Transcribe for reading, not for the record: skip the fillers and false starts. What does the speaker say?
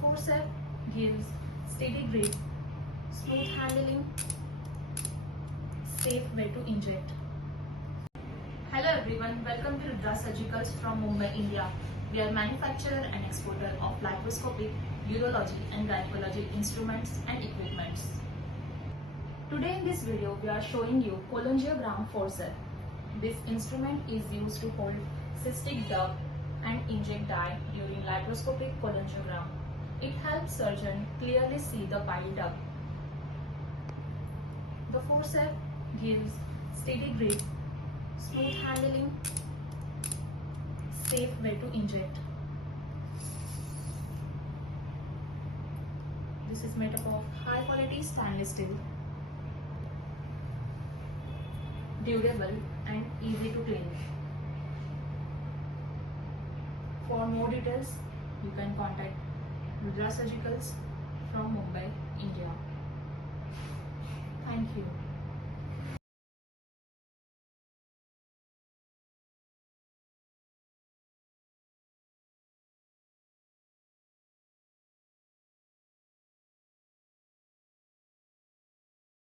forceps gives steady grip, smooth handling, safe way to inject. Hello everyone, welcome to RUDRA Surgicals from Mumbai, India. We are manufacturer and exporter of laparoscopic, urology and gynecology instruments and equipments. Today in this video, we are showing you cholangiogram forceps. This instrument is used to hold cystic duct and inject dye during laparoscopic cholangiogram. It helps surgeon clearly see the bile duct. The forceps gives steady grip, smooth handling, safe way to inject. This is made up of high quality stainless steel, durable and easy to clean. For more details, you can contact RUDRA Surgicals from Mumbai, India. Thank you.